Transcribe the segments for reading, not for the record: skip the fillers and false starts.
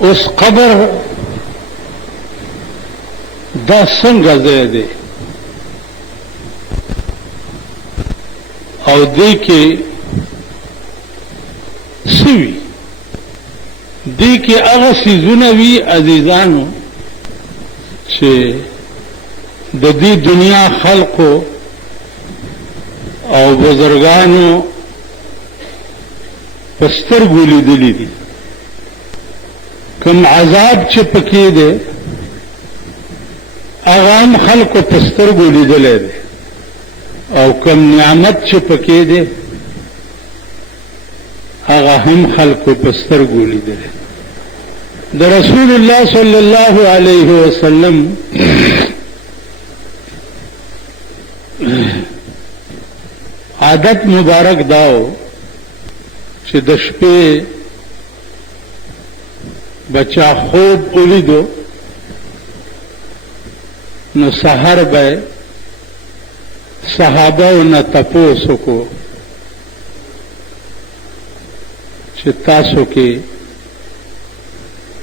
اوس قبر دا څنګه ځای دی او دې کې سوي دې کې هغه څیزونه وي عزیزانو چې د دې دنیا خلقو او بزرگانو پسترګو لیدلي دي کوم عذاب چې پکې دی هغه هم خلقو پسترګو لیدلی دی او کوم نعمت چې پکې دی هغه هم خلقو پسترګو لیدلی د رسول الله صلی الله علیه وسلم عادت مبارک داو چې د شپې بچا خوب ولیدو نو سحر به صحابه نه تپوس وکړو چې تاسو کې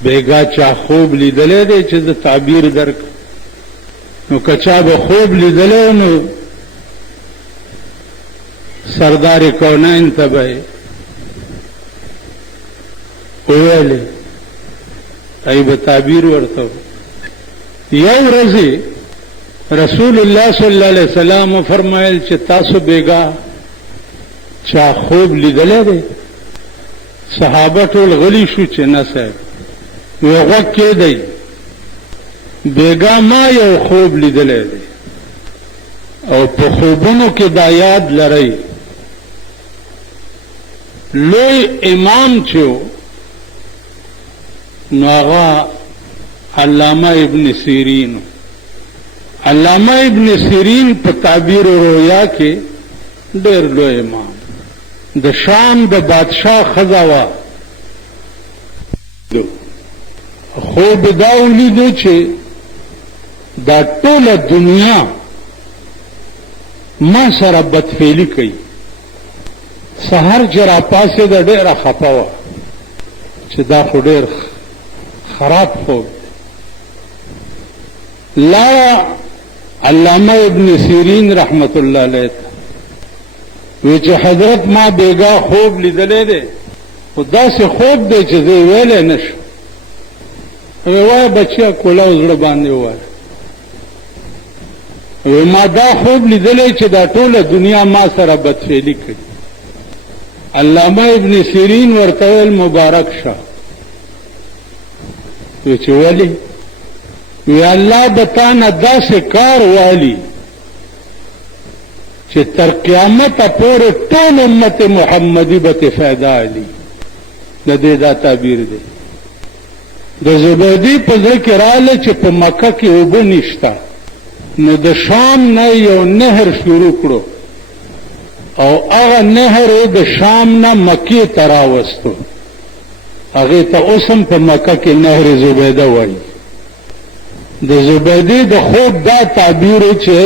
بیگا چا خوب لیدلی دی چې د تعبیر درک نو کچا به خوب لیدلی نو سردار کونین ته به وویلې ای به تعبیر ورته یو ورځې رسول الله صلی الله علیه وسلم فرمایل چې تاسو بیگا چا خوب لیدلی دی صحابه ټول غلی شو چې نه صاحب یو غوږ کېدی بیگا ما یو خوب لیدلی دی او په خوبونو کې دا یاد لرئ لوی امام چې نو هغه علامه ابن سیرین علامه ابن سیرین په تعبیر رؤیا کې ډېر لوی امام د شام د بادشاه ښځه وه خوب دا ولیدو چې دا ټوله دنیا ما سره بدفعلي کوي سحر چې راپاڅېده ډېره خفه وه چې دا خو ډېر خراب خوب لا علامه ابن سیرین رحمت الله علیه وی چې حضرت ما بیگا خوب لیدلی دی خو داسې خوب دی چې زه ویلی نه شم وی وایه بچیا کولاو زړه باندې ووایه وی ما دا خوب لیدلی چې دا ټوله دنیا ما سره بدفعلي کوي علامه ابن سیرین ورته ویل مبارک شه وی چې ولې وی الله د تا نه داسې کار والي چې تر قیامته پورې ټول امت محمدي به ترې فایده علي د دې دا تعبیر دی د زبیدي په زړه کې راغله چې په مکه کې اوبه نشته نو د شام نه یو نهر شروع کړو او هغه نهر د شام نه مکې ته راوستو هغې ته اوس هم په مکه کې نهر زبیده وایي د زبیدې د خوب دا تعبیر چې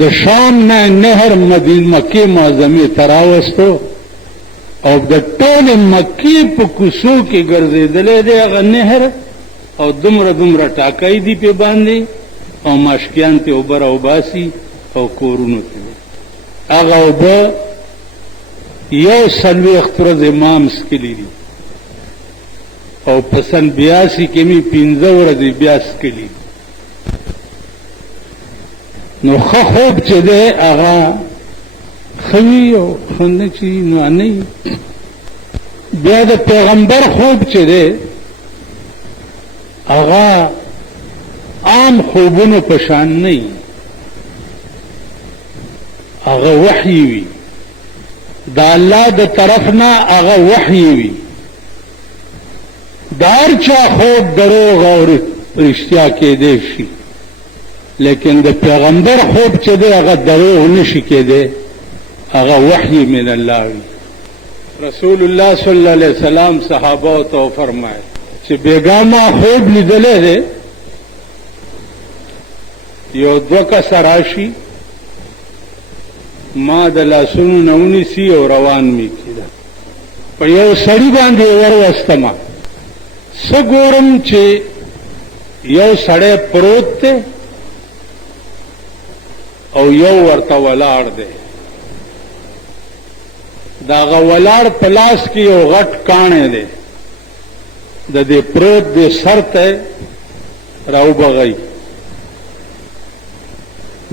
د شام نه نهر مکې معظمې ته راوستو او د ټول مکې په کوڅو کې ګرځېدلی دی هغه نهر او دومره دومره ټاکۍ دي پې باندې او ماشکیان ته اوبه راوباسي او کورونو ته هغه اوبه 140 ورځې ما مسکلي دي او په سن 82 کې مې 15 ورځې بیا څکلي نو ښه خوب چې دی هغه ښه وي او ښه نه چې نو نه وي بیا د پیغمبر خوب چې دی هغه عام خوبونو په شان نه وي هغه وحی وي د الله د طرف نه هغه وحی وي د هر چا خوب دروغ او رښتیا کېدی شي لیکن د پیغمبر خوب چې دی هغه دروغ نشي کېدی هغه وحی من الله وي رسول الله صلی الله علیه وسلم صحابه ته فرمایي چې بیګا ما خوب لیدلی دی یو دوه کسه راشي ما د لاسونو نه ونیسي او روان مې کړي په یو سړي باندې ور وستمه سګورم چې یو سړی پروت دی او یو ورته ولاړ دی. دا هغه ولاړ په لاس کې یو غټ کاڼی دی، د دې پروت دی سر ته راوبغئ،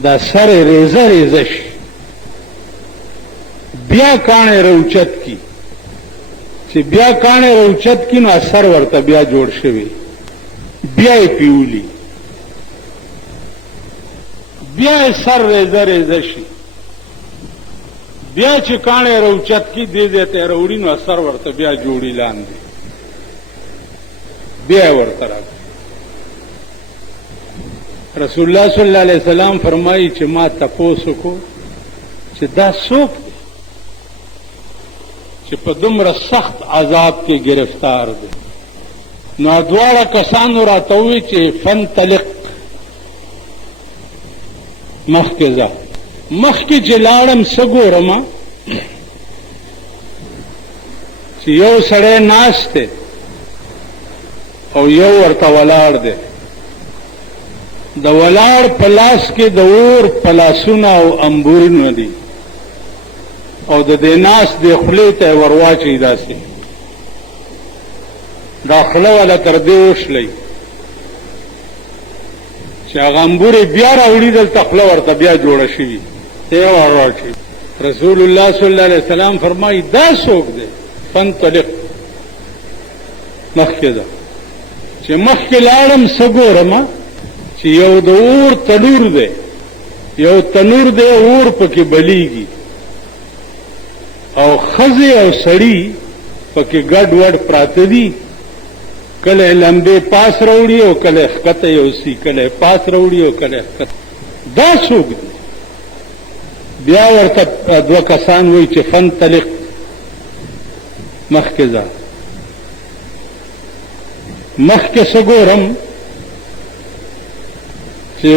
دا سر ریزه ریزه شي، بیا کاڼی راوچت کی، چې بیا کاڼی راوچت کی نو اثر ورته بیا جوړ شوی، بیا یې پیولی، بیا یې سر ریزه ریزه شي، بیا چې کاڼی راوچت کی دې ځای ته راوړي نو اثر ورته بیا جوړي لاندې، بیا یې ورته راکړي. رسول الله صلی الله علیه وسلم فرمایي چې ما تپوس وکړو چې دا څوک دی چې په دومره سخت عذاب کې گرفتار دی؟ نو دواړه کسانو راته وویل چې فانطلق، مخکې ځه. مخکې چې لاړم څه ګورم چې یو سړی ناست دی او یو ورته ولاړ دی، د ولاړ په لاس کې د اور پلاسونه او انبورونه دي او د دې ناست د خولې ته ورواچي، داسې دا خوله والا تر دې وشلی چې هغه انبورې بیا راوړي دلته خوله ورته بیا جوړه شوي ته یې ورواچي. رسول الله صلی الله علیه وسلم فرمایي دا څوک دی؟ فانطلق، مخکې ځه. چې مخکې لاړم څه ګورم چې یو د اور تنور دی، یو تنور دی اور پکې بلیږي او ښځې او سړي پکې ګډ وډ پراته دي، کله لمبې پاس راوړي او کله ښکته یوسي، کله پاس راوړي او کله ښکته. دا څوک دی؟ بیا ورته دوه کسان وایي چې فانطلق، مخکې ځه. مخکې څه ګورم چې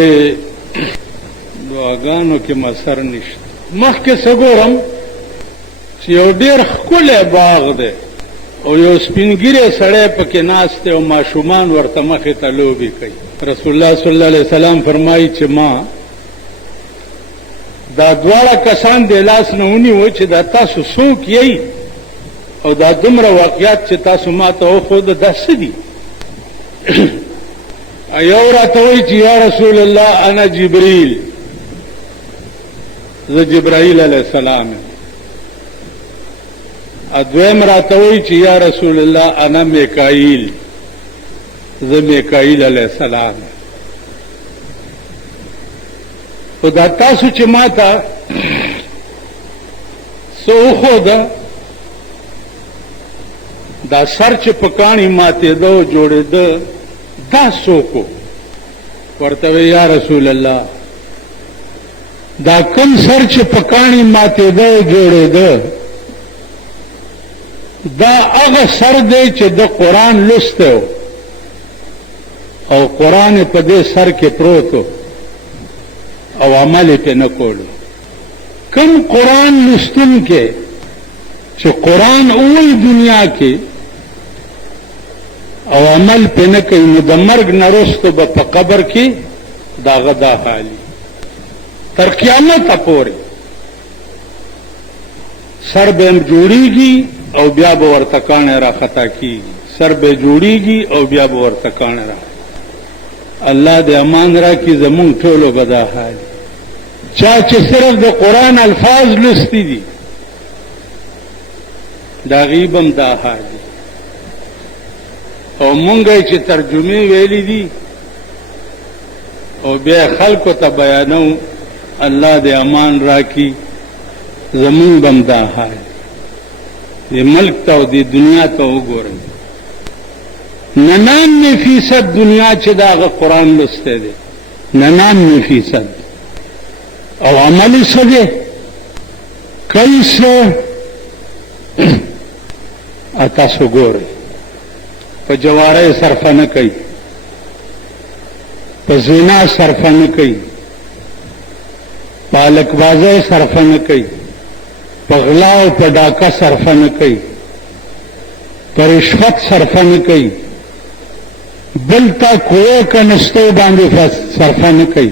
دعاګانو کې مسر نشته. مخکې څه ګورم چې یو ډېر ښکلی باغ دی او یو سپینګیری سړی پکې ناست دی او ماشومان ورته مخې ته لوبې کوي. رسول الله صلی الله علیه وسلم فرمایي چې ما دا دواړه کسان د لاس نه ونیو چې دا تاسو څوک یئ او دا دومره واقعات چې تاسو ما ته وښوده دا څه دي؟ یو راته وایي چې یا رسول الله انا جبریل، زه جبرائیل علیه السلام یم. دویم راته وایي چې یا رسول الله انا میکائیل، زه میکائیل علیه السلام یم. خو دا تاسو چې ما ته څه وښوده دا سر چې په کاڼي ماتېده او جوړېده دا څوک و؟ ورته وی یا رسول الله دا کوم سر چې په کاڼي ماتېده او جوړېده دا هغه سر دی چې د قرآن لوستی و او قرآن په دې سر کې پروت و او عمل یې پې نه کولو. کوم قرآن لوستونکی چې قرآن ووایي دنیا کې او عمل پې نه کوي نو د مرګ نه وروسته به په قبر کې د هغه دا حالي تر قیامته پورې سر به هم جوړېږي او بیا به ورته کاڼی راخطا کېږي، سر به جوړېږي او بیا به ورته کاڼی راخطا. الله دې امان راکړي زمونږ ټولو به دا حال. چا چې صرف د قرآن الفاظ لوستي دي د هغې به هم دا حال دي او مونږ یې چې ترجمې ویلي دي او بیا خلکو ته بیانو، الله دې امان راکړي زمونږ به هم دا حال. دې ملک ته او دې دنیا ته وګورئ، 99% دنیا چې دا هغه قرآن لوستی دی 99% او عمل یې څه دی؟ کوي څه؟ تاسو ګورئ په جواره صرفه نه کوي، په زنا صرفه نه کوي، په هلکبازۍ صرفه نه کوي، په غلا او په ډاکه صرفه نه کوي، په رشوت صرفه نه کوي، بل تا کوه کنستو باندې صرفه نه کوي